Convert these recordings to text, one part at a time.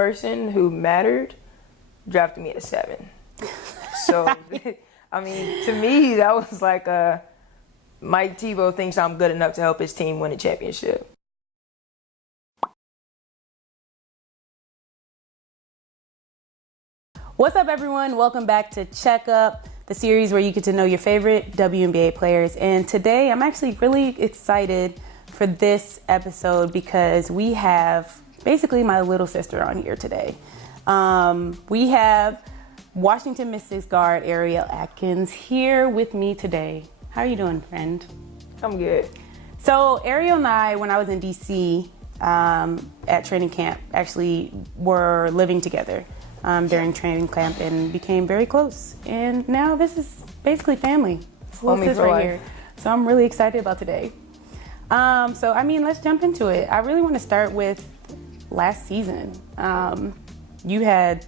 person who mattered drafted me at 7. So, I mean, to me, that was like Mike Tebow thinks I'm good enough to help his team win a championship. What's up, everyone? Welcome back to Check Up, the series where you get to know your favorite WNBA players. And today I'm actually really excited for this episode because we have basically my little sister on here today. We have Washington Mystics guard Ariel Atkins here with me today. How are you doing, friend? I'm good. So Ariel and I, when I was in DC at training camp, actually were living together during training camp and became very close. And now this is basically family. It's little sis right here. So I'm really excited about today. So I mean, let's jump into it. I really want to start with last season. You had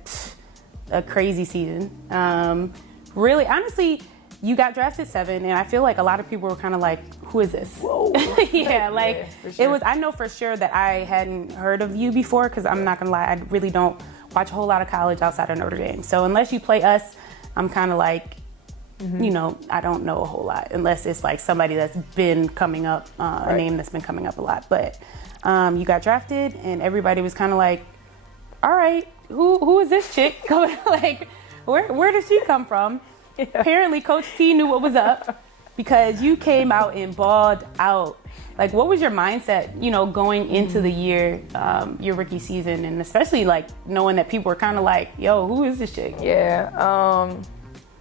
a crazy season. Really, honestly, you got drafted 7, and I feel like a lot of people were kind of like, who is this? Whoa. Yeah, like yeah, sure. It was, I know for sure that I hadn't heard of you before, because I'm not gonna lie, I really don't watch a whole lot of college outside of Notre Dame. So unless you play us, I'm kind of like, you know, I don't know a whole lot, unless it's like somebody that's been coming up, a name that's been coming up a lot. But you got drafted, and everybody was kind of like, all right, who is this chick? Like, where does she come from? Yeah. Apparently, Coach T knew what was up because you came out and balled out. Like, what was your mindset, you know, going into the year, your rookie season, and especially like knowing that people were kind of like, yo, who is this chick? Yeah,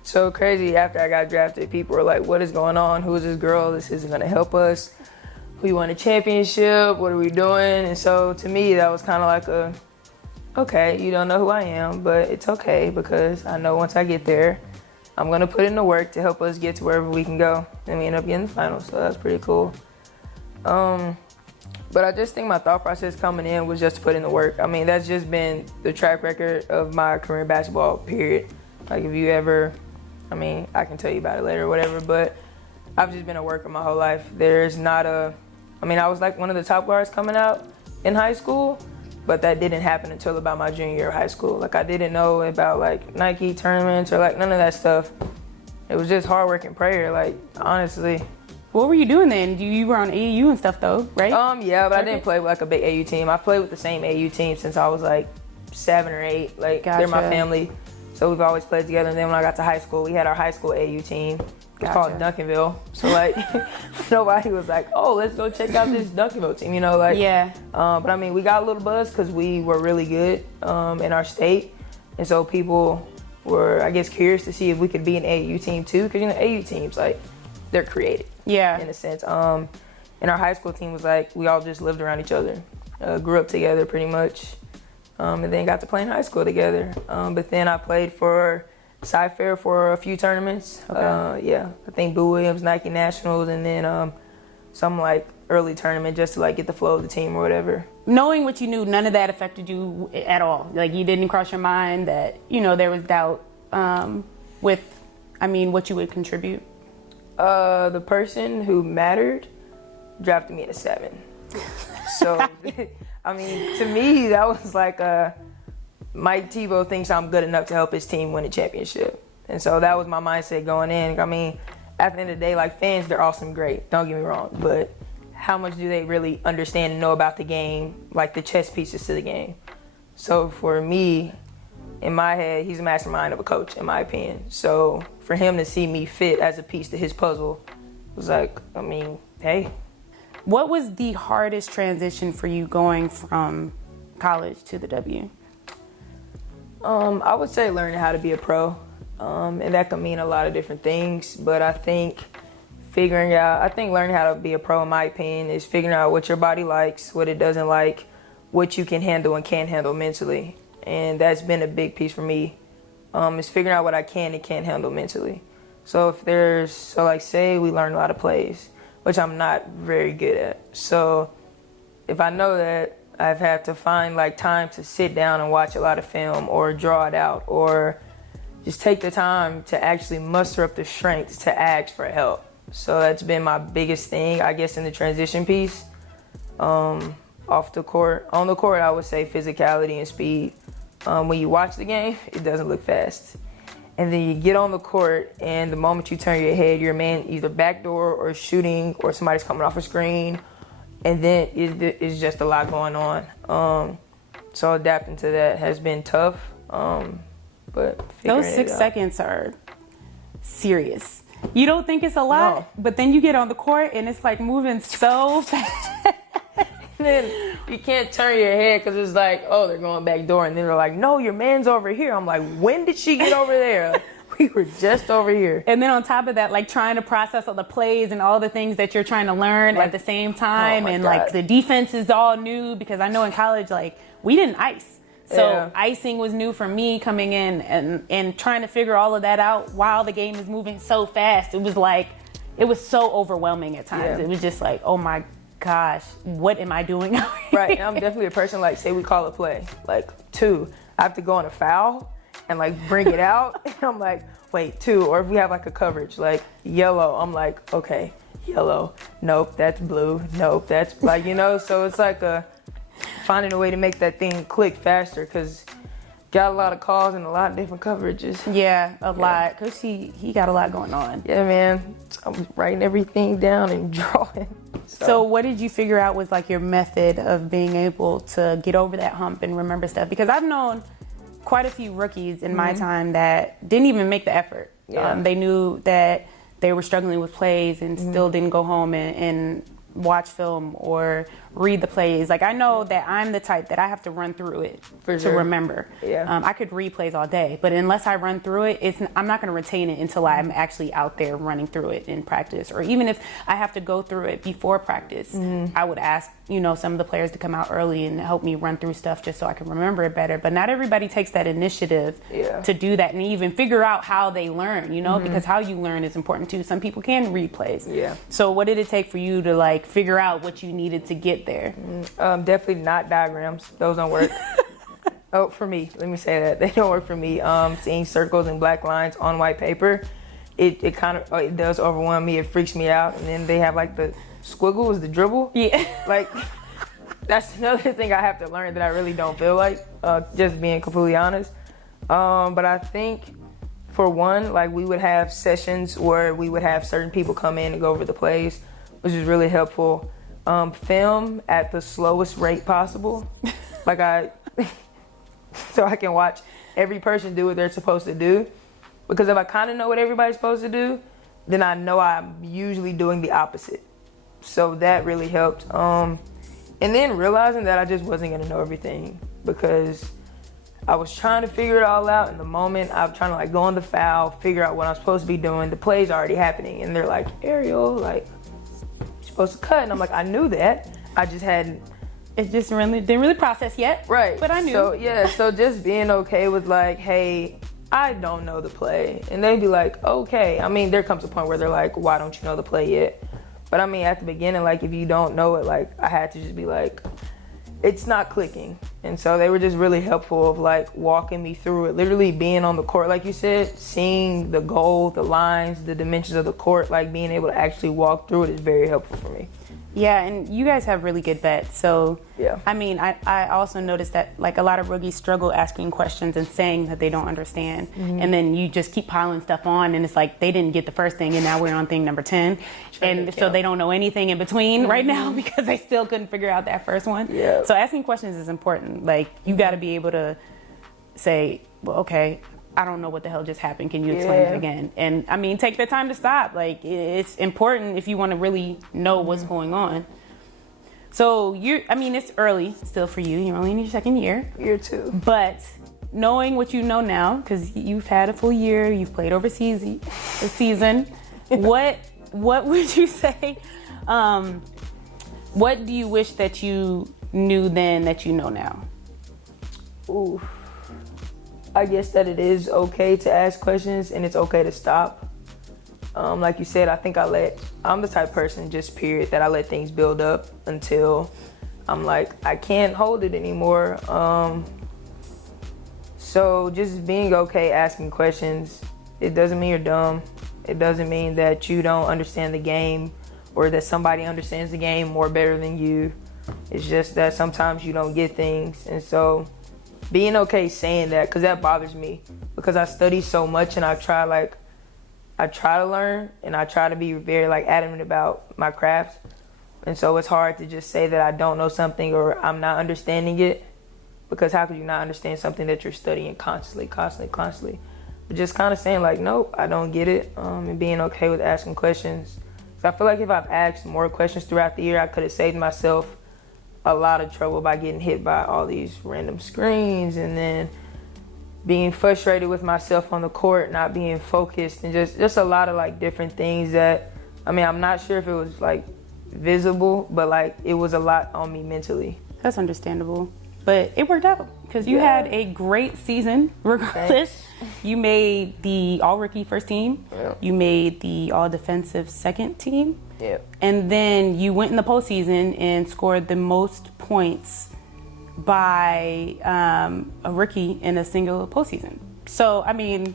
so crazy. After I got drafted, people were like, what is going on? Who is this girl? This isn't gonna help us. We won a championship. What are we doing? And so to me, that was kind of like okay, you don't know who I am, but it's okay because I know once I get there, I'm gonna put in the work to help us get to wherever we can go. And we end up getting the finals, so that's pretty cool. But I just think my thought process coming in was just to put in the work. I mean, that's just been the track record of my career in basketball, period. Like, if you ever, I mean, I can tell you about it later or whatever, but I've just been a worker my whole life. There's not I mean, I was like one of the top guards coming out in high school, but that didn't happen until about my junior year of high school. Like, I didn't know about like Nike tournaments or like none of that stuff. It was just hard work and prayer, like, honestly. What were you doing then? You were on AAU and stuff though, right? Yeah, but I didn't play with like a big AU team. I played with the same AU team since I was like 7 or 8. Like, they're my family, so we've always played together. And then when I got to high school, we had our high school AU team. It's called Duncanville. So like, nobody was like, oh, let's go check out this Duncanville team, you know, like. Yeah. But I mean, we got a little buzz because we were really good in our state, and so people were, I guess, curious to see if we could be an AU team too, because you know, AU teams, like, they're created. Yeah. In a sense. And our high school team was like, we all just lived around each other, grew up together pretty much, and then got to play in high school together. But then I played for Cy-Fair for a few tournaments. Okay. Yeah, I think Boo Williams, Nike Nationals, and then some like early tournament just to like get the flow of the team or whatever. Knowing what you knew, none of that affected you at all? Like, you didn't cross your mind that, you know, there was doubt with, I mean, what you would contribute? The person who mattered drafted me at 7. So, I mean, to me, that was like Mike Tebow thinks I'm good enough to help his team win a championship. And so that was my mindset going in. I mean, at the end of the day, like, fans, they're awesome, great, don't get me wrong, but how much do they really understand and know about the game, like the chess pieces to the game? So for me, in my head, he's a mastermind of a coach, in my opinion. So for him to see me fit as a piece to his puzzle was like, I mean, hey. What was the hardest transition for you going from college to the W? I would say learning how to be a pro. And that could mean a lot of different things, but I think learning how to be a pro, in my opinion, is figuring out what your body likes, what it doesn't like, what you can handle and can't handle mentally. And that's been a big piece for me, is figuring out what I can and can't handle mentally. So say we learn a lot of plays, which I'm not very good at. So if I know that, I've had to find like time to sit down and watch a lot of film or draw it out or just take the time to actually muster up the strength to ask for help. So that's been my biggest thing, I guess, in the transition piece. Off the court, on the court, I would say physicality and speed. when you watch the game, it doesn't look fast. And then you get on the court, and the moment you turn your head, your man either backdoor or shooting, or somebody's coming off a screen, and then it's just a lot going on. So adapting to that has been tough, but those 6 seconds are serious. You don't think it's a lot, No. but then you get on the court and it's like moving so fast. Then you can't turn your head because it's like, oh, they're going back door, and then they're like, no, your man's over here. I'm like, when did she get over there? We were just over here. And then on top of that, like trying to process all the plays and all the things that you're trying to learn at the same time, and like the defense is all new, because I know in college, like, we didn't ice. So icing was new for me coming in, and trying to figure all of that out while the game is moving so fast. It was like, it was so overwhelming at times. It was just like, oh my gosh, what am I doing out here? Right, and I'm definitely a person, like, say we call a play, like 2, I have to go on a foul and like bring it out, and I'm like, wait, 2, or if we have like a coverage, like yellow, I'm like, okay, yellow, nope, that's blue, nope, that's like, you know, so it's like finding a way to make that thing click faster, because got a lot of calls and a lot of different coverages. Yeah, a lot, because he got a lot going on. Yeah, man, I'm writing everything down and drawing. So what did you figure out was like your method of being able to get over that hump and remember stuff? Because I've known quite a few rookies in my time that didn't even make the effort. They knew that they were struggling with plays and still didn't go home and watch film or read the plays. Like, I know that I'm the type that I have to run through it to remember. I could read plays all day, but unless I run through it, I'm not going to retain it until I'm actually out there running through it in practice. Or even if I have to go through it before practice, I would ask, some of the players to come out early and help me run through stuff just so I can remember it better. But not everybody takes that initiative to do that and even figure out how they learn, because how you learn is important too. Some people can read plays. So what did it take for you to like figure out what you needed to get there? Definitely not diagrams. Those don't work. Oh, for me, let me say that. They don't work for me. Seeing circles and black lines on white paper, it kind of, it does overwhelm me. It freaks me out. And then they have like the squiggle is the dribble. Like, that's another thing I have to learn that I really don't feel like, just being completely honest. But I think for one, like, we would have sessions where we would have certain people come in and go over the plays, which is really helpful. Film at the slowest rate possible. So I can watch every person do what they're supposed to do. Because if I kind of know what everybody's supposed to do, then I know I'm usually doing the opposite. So that really helped. And then realizing that I just wasn't going to know everything, because I was trying to figure it all out in the moment. I was trying to like go on the foul, figure out what I'm supposed to be doing. The play's already happening. And they're like, Ariel, like, you're supposed to cut. And I'm like, I knew that. I just hadn't. It just didn't really process yet. Right. But I knew. So just being okay with like, hey, I don't know the play. And they'd be like, okay. I mean, there comes a point where they're like, why don't you know the play yet? But I mean, at the beginning, like, if you don't know it, like, I had to just be like, it's not clicking. And so they were just really helpful of like walking me through it, literally being on the court, like you said, seeing the goal, the lines, the dimensions of the court, like being able to actually walk through it is very helpful for me. Yeah, and you guys have really good bets. So, yeah. I mean, I also noticed that like a lot of rookies struggle asking questions and saying that they don't understand. And then you just keep piling stuff on, and it's like they didn't get the first thing, and now we're on thing number 10. And so they don't know anything in between right now because they still couldn't figure out that first one. Yeah. So asking questions is important. Like, you got to be able to say, well, okay, I don't know what the hell just happened. Can you explain it again? And I mean, take the time to stop. Like, it's important if you want to really know what's going on. So it's early still for you. You're only in your second year. Year 2. But knowing what you know now, because you've had a full year, you've played overseas a season, what would you say? What do you wish that you knew then that you know now? Ooh. I guess that it is okay to ask questions and it's okay to stop. Like you said, I think I'm the type of person, just period, that I let things build up until I'm like, I can't hold it anymore. So just being okay asking questions, it doesn't mean you're dumb. It doesn't mean that you don't understand the game or that somebody understands the game more better than you. It's just that sometimes you don't get things. And so being okay saying that, because that bothers me, because I study so much and I try to learn and I try to be very like adamant about my craft. And so it's hard to just say that I don't know something or I'm not understanding it, because how could you not understand something that you're studying constantly? But just kind of saying like, nope, I don't get it, and being okay with asking questions. So I feel like if I've asked more questions throughout the year, I could have saved myself a lot of trouble by getting hit by all these random screens and then being frustrated with myself on the court, not being focused, and just a lot of like different things that, I mean, I'm not sure if it was like visible, but like it was a lot on me mentally. That's understandable, but it worked out because you had a great season regardless. Thanks. You made the all-rookie first team. Yep. You made the all-defensive second team. Yep. And then you went in the postseason and scored the most points by a rookie in a single postseason. So, I mean,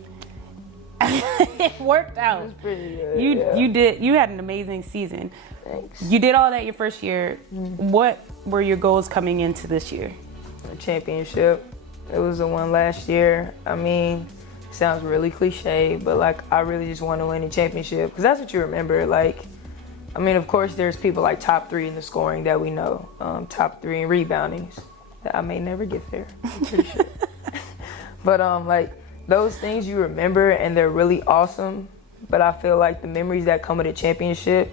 it worked out. It was pretty good. You had an amazing season. Thanks. You did all that your first year. What were your goals coming into this year? A championship. It was the one last year. I mean, sounds really cliche, but like I really just want to win a championship, because that's what you remember. Like, I mean, of course, there's people like top 3 in the scoring that we know, top 3 in reboundings. That I may never get there, I'm pretty sure. But like those things you remember and they're really awesome. But I feel like the memories that come with a championship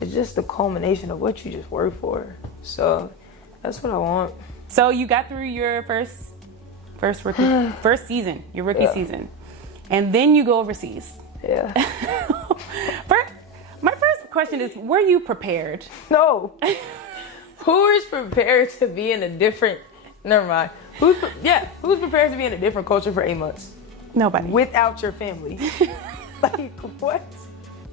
is just the culmination of what you just worked for. So that's what I want. So you got through your first season, your rookie season, and then you go overseas. Yeah. My first question is, were you prepared? No. Who is prepared to be in a different, never mind. Who's prepared to be in a different culture for 8 months? Nobody. Without your family. Like, what?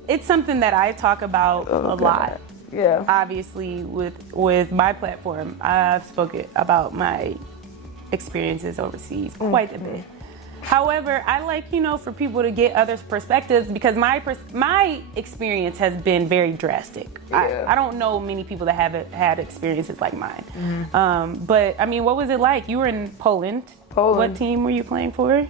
It's something that I talk about a lot. Yeah. Obviously, with my platform, I've spoken about my experiences overseas quite a bit. However, I like, for people to get others' perspectives, because my experience has been very drastic. Yeah. I don't know many people that haven't had experiences like mine. But I mean, what was it like? You were in Poland. What team were you playing for?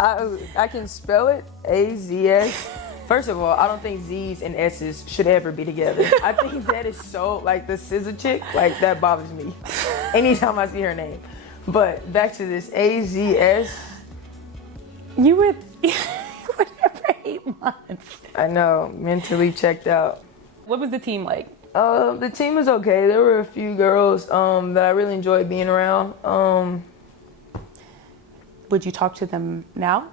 I can spell it, AZS. First of all, I don't think Z's and S's should ever be together. I think that is so, like the scissor chick, like that bothers me anytime I see her name. But back to this, AZS. You were there for 8 months. I know, mentally checked out. What was the team like? The team was okay. There were a few girls that I really enjoyed being around. Would you talk to them now?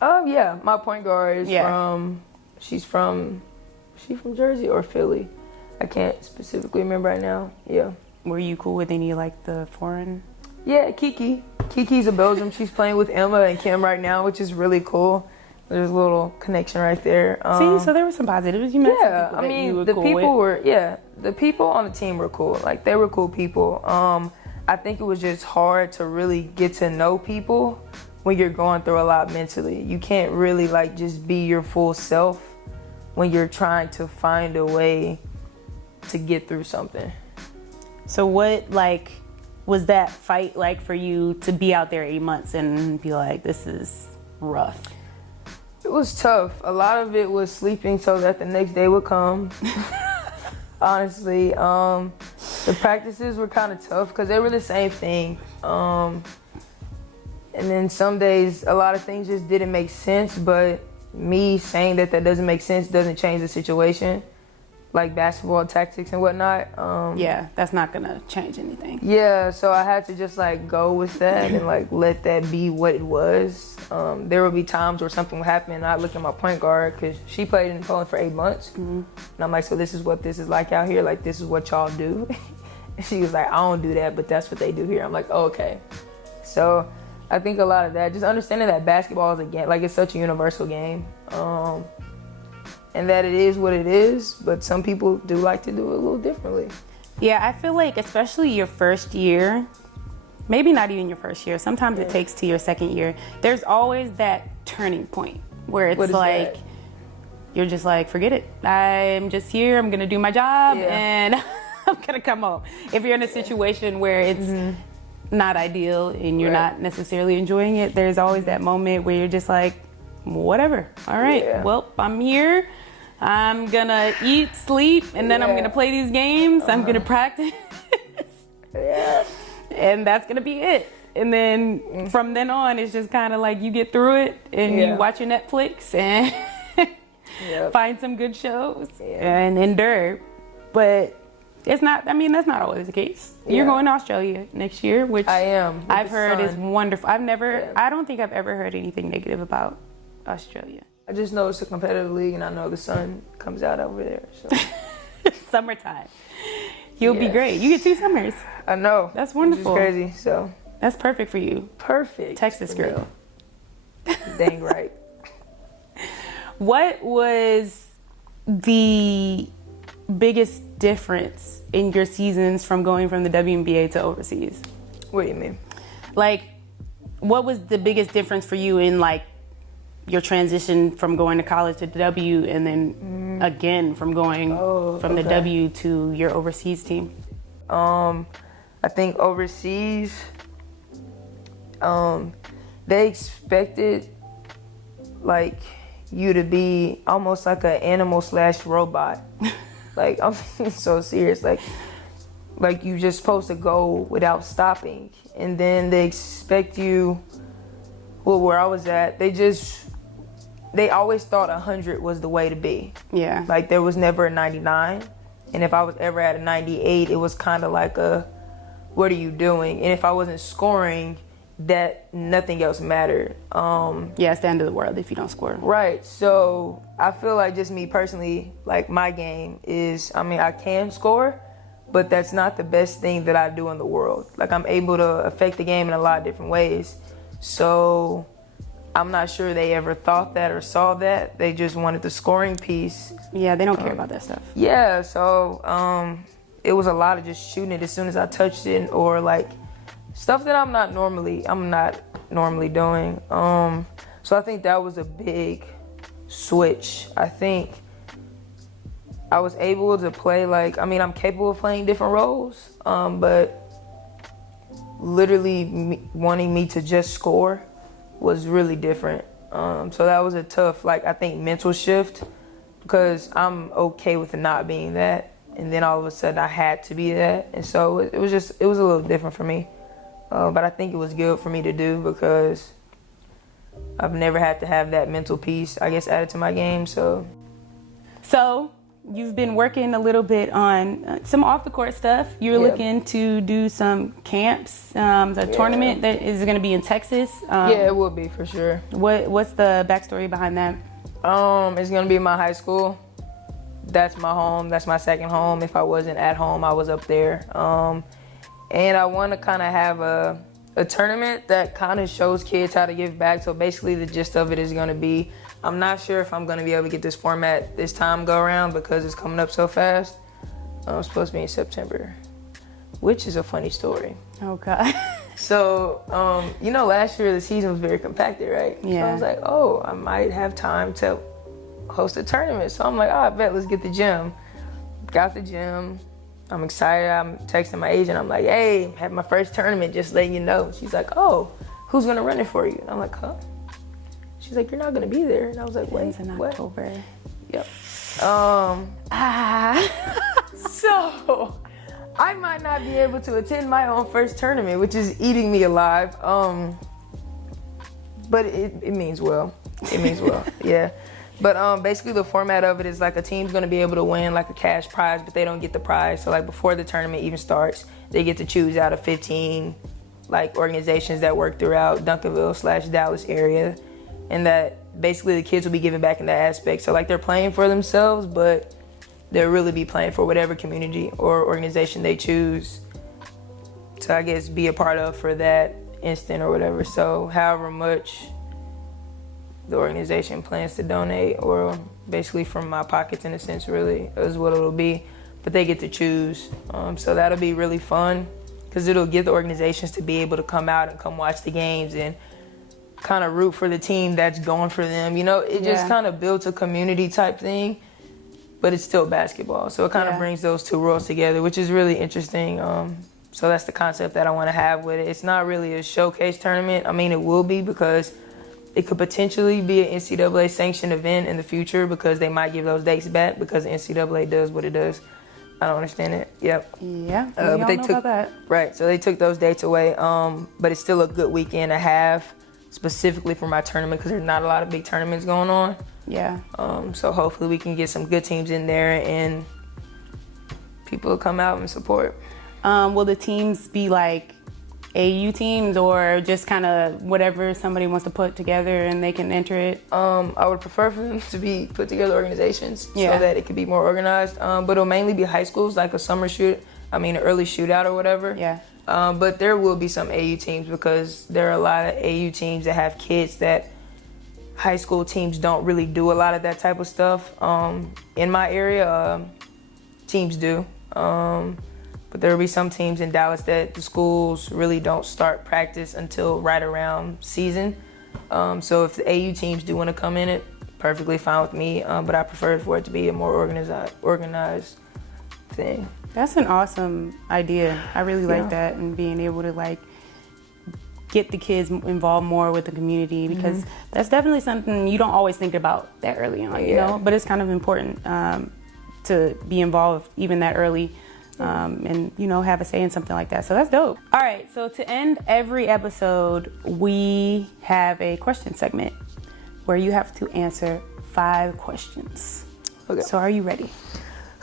Yeah, my point guard is she's from Jersey or Philly. I can't specifically remember right now. Yeah. Were you cool with any like the foreign? Yeah, Kiki. Kiki's a Belgium. She's playing with Emma and Kim right now, which is really cool. There's a little connection right there. See, so there were some positives. You met some people I mean, you were the cool people with. the people on the team were cool. Like, they were cool people. I think it was just hard to really get to know people when you're going through a lot mentally. You can't really like just be your full self when you're trying to find a way to get through something. So what like was that fight like for you to be out there 8 months and be like, this is rough? It was tough. A lot of it was sleeping so that the next day would come. Honestly, the practices were kind of tough because they were the same thing. And then some days, a lot of things just didn't make sense, but me saying that doesn't make sense doesn't change the situation, like basketball tactics and whatnot. Yeah, that's not gonna change anything. Yeah, so I had to just like go with that and like let that be what it was. There would be times where something would happen and I'd look at my point guard, because she played in Poland for 8 months. And I'm like, so this is what this is like out here? Like, this is what y'all do? And she was like, I don't do that, but that's what they do here. I'm like, oh, okay. So I think a lot of that, just understanding that basketball is a game, like it's such a universal game. And that it is what it is, but some people do like to do it a little differently. Yeah, I feel like especially your first year, maybe not even your first year, sometimes it takes to your second year, there's always that turning point where it's like, you're just like, forget it. I'm just here. I'm gonna do my job, and I'm gonna come home. If you're in a situation where it's not ideal and you're not necessarily enjoying it, there's always that moment where you're just like, whatever. All right, well, I'm here. I'm gonna eat, sleep, and then I'm gonna play these games. I'm gonna practice. And that's gonna be it. And then from then on, it's just kind of like you get through it and you watch your Netflix and find some good shows and endure. But it's not, I mean, that's not always the case. You're going to Australia next year, which I am. I've heard is wonderful. I don't think I've ever heard anything negative about Australia. I just know it's a competitive league, and I know the sun comes out over there. So. Summertime. You'll be great. You get 2 summers. I know. That's wonderful. Which is crazy. So that's perfect for you. Perfect. Texas girl. Dang right. What was the biggest difference in your seasons from going from the WNBA to overseas? What do you mean? Like, what was the biggest difference for you in like your transition from going to college to the W, and then again from going from the W to your overseas team? I think overseas, they expected like you to be almost like an animal / robot. Like, I'm so serious. Like you just supposed to go without stopping, and then they expect you. Well, where I was at, they always thought 100 was the way to be. Yeah. Like there was never a 99, and if I was ever at a 98, it was kind of like a, what are you doing? And if I wasn't scoring, that nothing else mattered. It's the end of the world if you don't score. Right. So I feel like just me personally, like my game is, I mean, I can score, but that's not the best thing that I do in the world. Like I'm able to affect the game in a lot of different ways. So I'm not sure they ever thought that or saw that. They just wanted the scoring piece. Yeah, they don't care about that stuff. Yeah, so it was a lot of just shooting it as soon as I touched it, or like stuff that I'm not normally doing. So I think that was a big switch. I think I was able to play I'm capable of playing different roles, but literally wanting me to just score was really different. So that was a tough, I think, mental shift, because I'm okay with not being that, and then all of a sudden I had to be that, and so it was a little different for me. But I think it was good for me to do, because I've never had to have that mental piece, I guess, added to my game. So you've been working a little bit on some off-the-court stuff. You're looking to do some camps, a tournament that is going to be in Texas. It will be for sure. What's the backstory behind that? It's going to be my high school. That's my home. That's my second home. If I wasn't at home, I was up there. And I want to kind of have a tournament that kind of shows kids how to give back. So basically the gist of it is going to be, I'm not sure if I'm going to be able to get this format this time go around, because it's coming up so fast. It's supposed to be in September, which is a funny story. Okay. So, last year the season was very compacted, right? Yeah. So I was like, I might have time to host a tournament. So I'm like, I bet, let's get the gym. Got the gym. I'm excited. I'm texting my agent. I'm like, hey, I had my first tournament, just letting you know. She's like, oh, who's going to run it for you? And I'm like, huh? She's like, you're not going to be there. And I was like, wait, in what? October. Yep. So I might not be able to attend my own first tournament, which is eating me alive. But it means well. It means well, yeah. But basically the format of it is like a team's gonna be able to win like a cash prize, but they don't get the prize. So like before the tournament even starts, they get to choose out of 15 like organizations that work throughout Duncanville / Dallas area. And that basically the kids will be giving back in that aspect. So like they're playing for themselves, but they'll really be playing for whatever community or organization they choose to, I guess, be a part of for that instant or whatever. So however much the organization plans to donate, or basically from my pockets in a sense, really, is what it'll be. But they get to choose. So that'll be really fun, because it'll get the organizations to be able to come out and come watch the games and kind of root for the team that's going for them. You know, it just kind of builds a community type thing, but it's still basketball. So it kind of brings those two worlds together, which is really interesting. So that's the concept that I want to have with it. It's not really a showcase tournament. I mean, it will be because it could potentially be an NCAA sanctioned event in the future because they might give those dates back because the NCAA does what it does. I don't understand it. Yep. Yeah, but they know took about that. Right. So they took those dates away. But it's still a good weekend to have, specifically for my tournament because there's not a lot of big tournaments going on. Yeah. So hopefully we can get some good teams in there and people will come out and support. Will the teams be like AU teams or just kind of whatever somebody wants to put together and they can enter it? I would prefer for them to be put together organizations so that it could be more organized. But it'll mainly be high schools, like an early shootout or whatever. Yeah. But there will be some AU teams because there are a lot of AU teams that have kids that high school teams don't really do a lot of that type of stuff. In my area, teams do. But there will be some teams in Dallas that the schools really don't start practice until right around season. So if the AU teams do want to come in it, perfectly fine with me. But I prefer for it to be a more organized thing. That's an awesome idea. I really like that, and being able to like get the kids involved more with the community because that's definitely something you don't always think about that early on, you know. But it's kind of important to be involved even that early. And you know, have a say in something like that. So that's dope. All right, so to end every episode, we have a question segment where you have to answer 5 questions. Okay. So are you ready?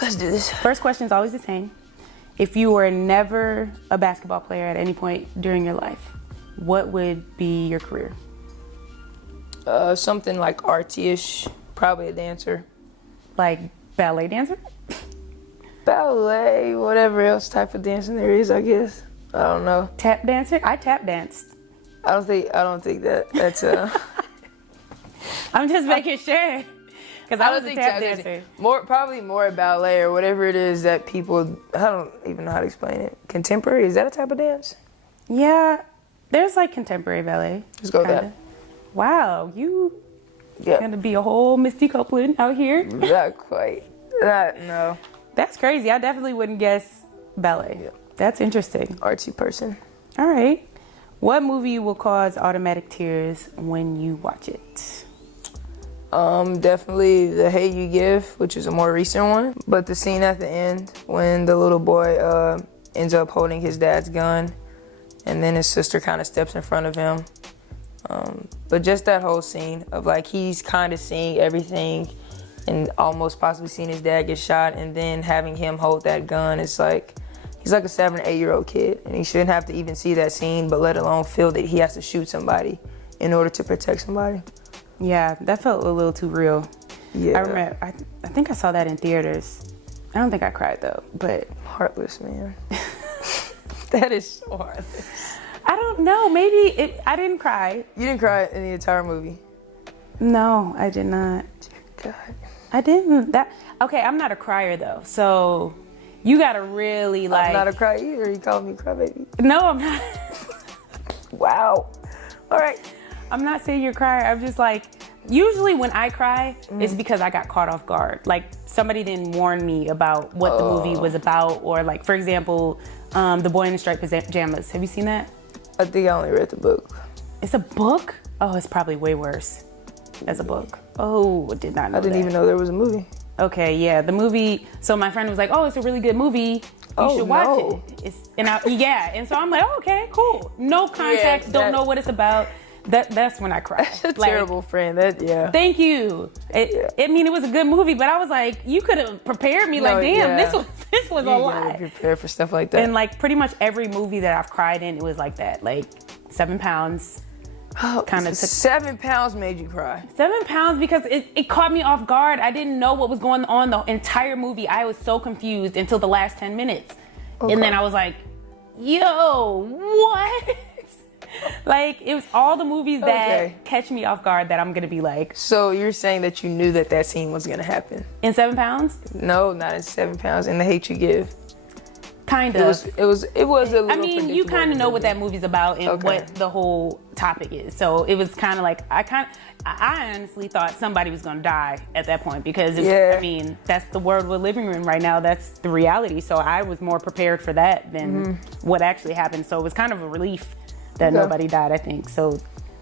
Let's do this. First question is always the same. If you were never a basketball player at any point during your life, what would be your career? Something like arty-ish, probably a dancer. Like ballet dancer? Ballet, whatever else type of dancing there is, I guess. I don't know. Tap dancer? I tap danced. I don't think that's I'm just making sure. Because I was a tap dancer. Probably more ballet or whatever it is that people, I don't even know how to explain it. Contemporary, is that a type of dance? Yeah, there's like contemporary ballet. Let's go with that. Wow, you gonna be a whole Misty Copeland out here? Not quite. No. That's crazy. I definitely wouldn't guess ballet. Yeah. That's interesting. Artsy person. All right. What movie will cause automatic tears when you watch it? Definitely The Hate You Give, which is a more recent one. But the scene at the end when the little boy ends up holding his dad's gun and then his sister kind of steps in front of him. But just that whole scene of like he's kind of seeing everything and almost possibly seeing his dad get shot and then having him hold that gun. It's like, he's like a 7 or 8 year old kid and he shouldn't have to even see that scene, but let alone feel that he has to shoot somebody in order to protect somebody. Yeah, that felt a little too real. Yeah. I remember, I think I saw that in theaters. I don't think I cried though, but. Heartless, man. That is so heartless. I don't know, maybe I didn't cry. You didn't cry in the entire movie? No, I did not. God. I didn't. Okay, I'm not a crier though, so you gotta really like. I'm not a crier either. You calling me crybaby? No, I'm not. Wow. All right. I'm not saying you're a crier. I'm just like, usually when I cry, it's because I got caught off guard. Like somebody didn't warn me about what the movie was about, or like, for example, The Boy in the Striped Pajamas. Have you seen that? I think I only read the book. It's a book? Oh, it's probably way worse as a book. Oh, I did not know I didn't even know there was a movie. Okay, yeah, the movie. So my friend was like, "Oh, it's a really good movie. You should watch it." And so I'm like, oh, "Okay, cool." No context, don't know what it's about. That's when I cried. That's a terrible friend. Thank you. I mean, it was a good movie, but I was like, you could have prepared me. This was a lot. Prepare for stuff like that. And like pretty much every movie that I've cried in, it was like that. Like 7 pounds. Kind of 7 pounds made you cry. 7 pounds because it caught me off guard. I didn't know what was going on the entire movie. I was so confused until the last 10 minutes. Okay. And then I was like, yo, what? Like, it was all the movies that catch me off guard that I'm going to be like. So you're saying that you knew that scene was going to happen? In 7 pounds? No, not in 7 pounds. In The Hate You Give. Kind of. It was a little. I mean, you kind of know what that movie's about and what the whole topic is. So it was kind of like I honestly thought somebody was gonna die at that point because I mean that's the world we're living in right now. That's the reality. So I was more prepared for that than what actually happened. So it was kind of a relief that nobody died. I think so.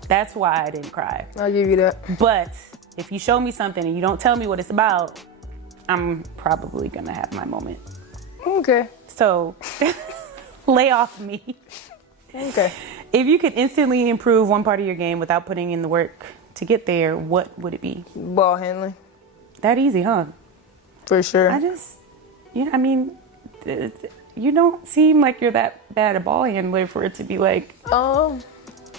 That's why I didn't cry. I'll give you that. But if you show me something and you don't tell me what it's about, I'm probably gonna have my moment. Okay. So, lay off me. Okay. If you could instantly improve one part of your game without putting in the work to get there, what would it be? Ball handling. That easy, huh? For sure. I mean, you don't seem like you're that bad a ball handler for it to be like,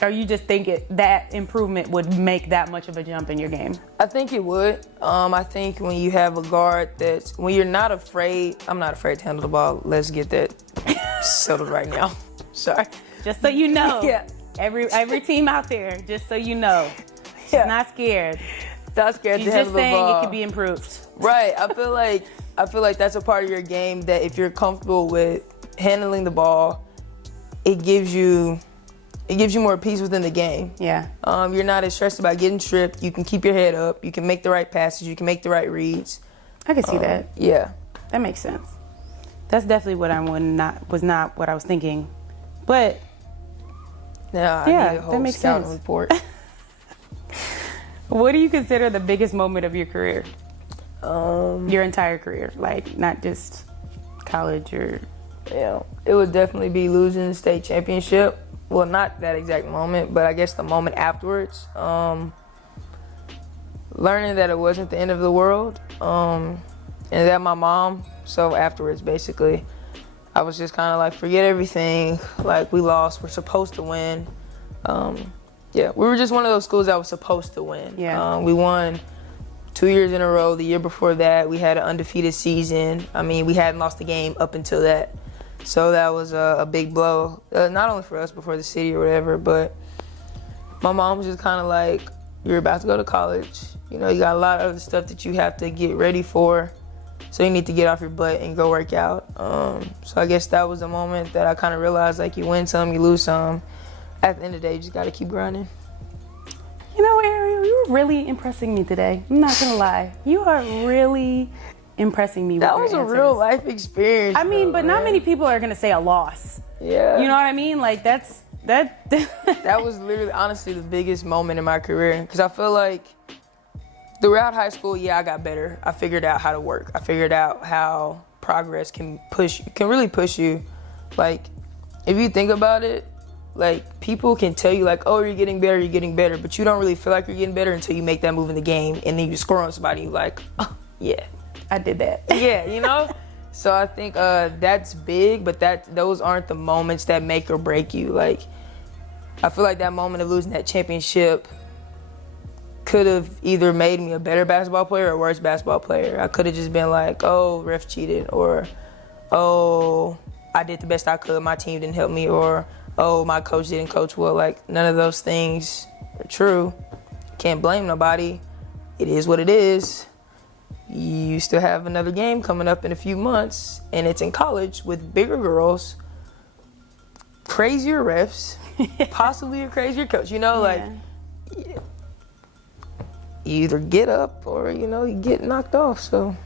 or you just think that improvement would make that much of a jump in your game? I think it would. I think when you have a guard when you're not afraid, I'm not afraid to handle the ball. Let's get that settled right now. Sorry. Just so you know. Yeah. Every team out there, just so you know. She's not scared. Not scared to handle the ball. She's just saying it could be improved. Right. I feel like that's a part of your game that if you're comfortable with handling the ball, it gives you more peace within the game. Yeah. You're not as stressed about getting tripped. You can keep your head up. You can make the right passes. You can make the right reads. I can see that. Yeah. That makes sense. That's definitely what was not what I was thinking. But I need a whole that makes scouting sense. report. What do you consider the biggest moment of your career? Your entire career, like not just college or. Yeah, it would definitely be losing the state championship. Well, not that exact moment, but I guess the moment afterwards. Learning that it wasn't the end of the world, and that my mom. So afterwards, basically, I was just kind of like, forget everything. Like, we lost. We're supposed to win. We were just one of those schools that was supposed to win. Yeah. We won 2 years in a row. The year before that, we had an undefeated season. I mean, we hadn't lost a game up until that. So that was a big blow, not only for us, but for the city or whatever. But my mom was just kind of like, you're about to go to college. You know, you got a lot of other stuff that you have to get ready for. So you need to get off your butt and go work out. So I guess that was the moment that I kind of realized, like, you win some, you lose some. At the end of the day, you just got to keep grinding. You know, Ariel, you're really impressing me today. I'm not going to lie. You are really impressing me with That your was a answers. real life experience. I mean, but not many people are going to say a loss. Yeah. You know what I mean? Like, that was literally, honestly, the biggest moment in my career. Because I feel like throughout high school, I got better. I figured out how to work. I figured out how progress can really push you. Like, if you think about it, like, people can tell you, like, oh, you're getting better, but you don't really feel like you're getting better until you make that move in the game, and then you score on somebody, and you're like, oh, yeah. I did that. Yeah, you know? So I think that's big, but those aren't the moments that make or break you. Like, I feel like that moment of losing that championship could have either made me a better basketball player or a worse basketball player. I could have just been like, oh, ref cheated, or, oh, I did the best I could, my team didn't help me, or, oh, my coach didn't coach well. Like, none of those things are true. Can't blame nobody. It is what it is. You still have another game coming up in a few months, and it's in college with bigger girls, crazier refs, possibly a crazier coach. You know, like, you either get up or, you know, you get knocked off. So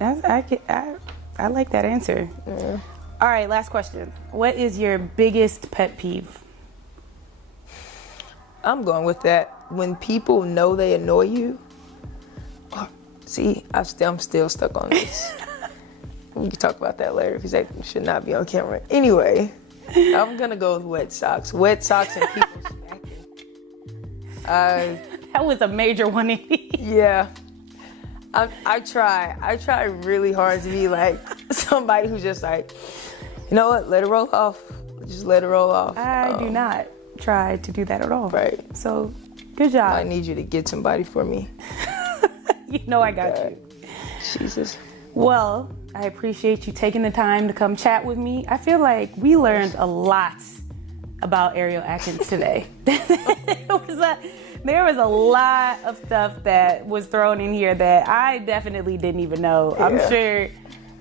I like that answer. Yeah. All right, last question. What is your biggest pet peeve? I'm going with that. When people know they annoy you. See, I'm still stuck on this. We can talk about that later because that should not be on camera. Anyway, I'm going to go with wet socks. Wet socks and people smacking. That was a major 180. Yeah. I try really hard to be like somebody who's just like, you know what, let it roll off. Just let it roll off. I do not try to do that at all. Right. So, good job. I need you to get somebody for me. You know I got you. Jesus. Well, I appreciate you taking the time to come chat with me. I feel like we learned a lot about Ariel Atkins today. There was a lot of stuff that was thrown in here that I definitely didn't even know. Yeah. I'm sure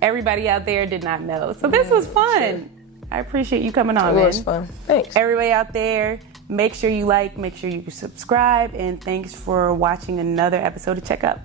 everybody out there did not know. So this was fun. Sure. I appreciate you coming on, It man. was fun. Thanks. Everybody out there, make sure you like, make sure you subscribe, and thanks for watching another episode of Check Up.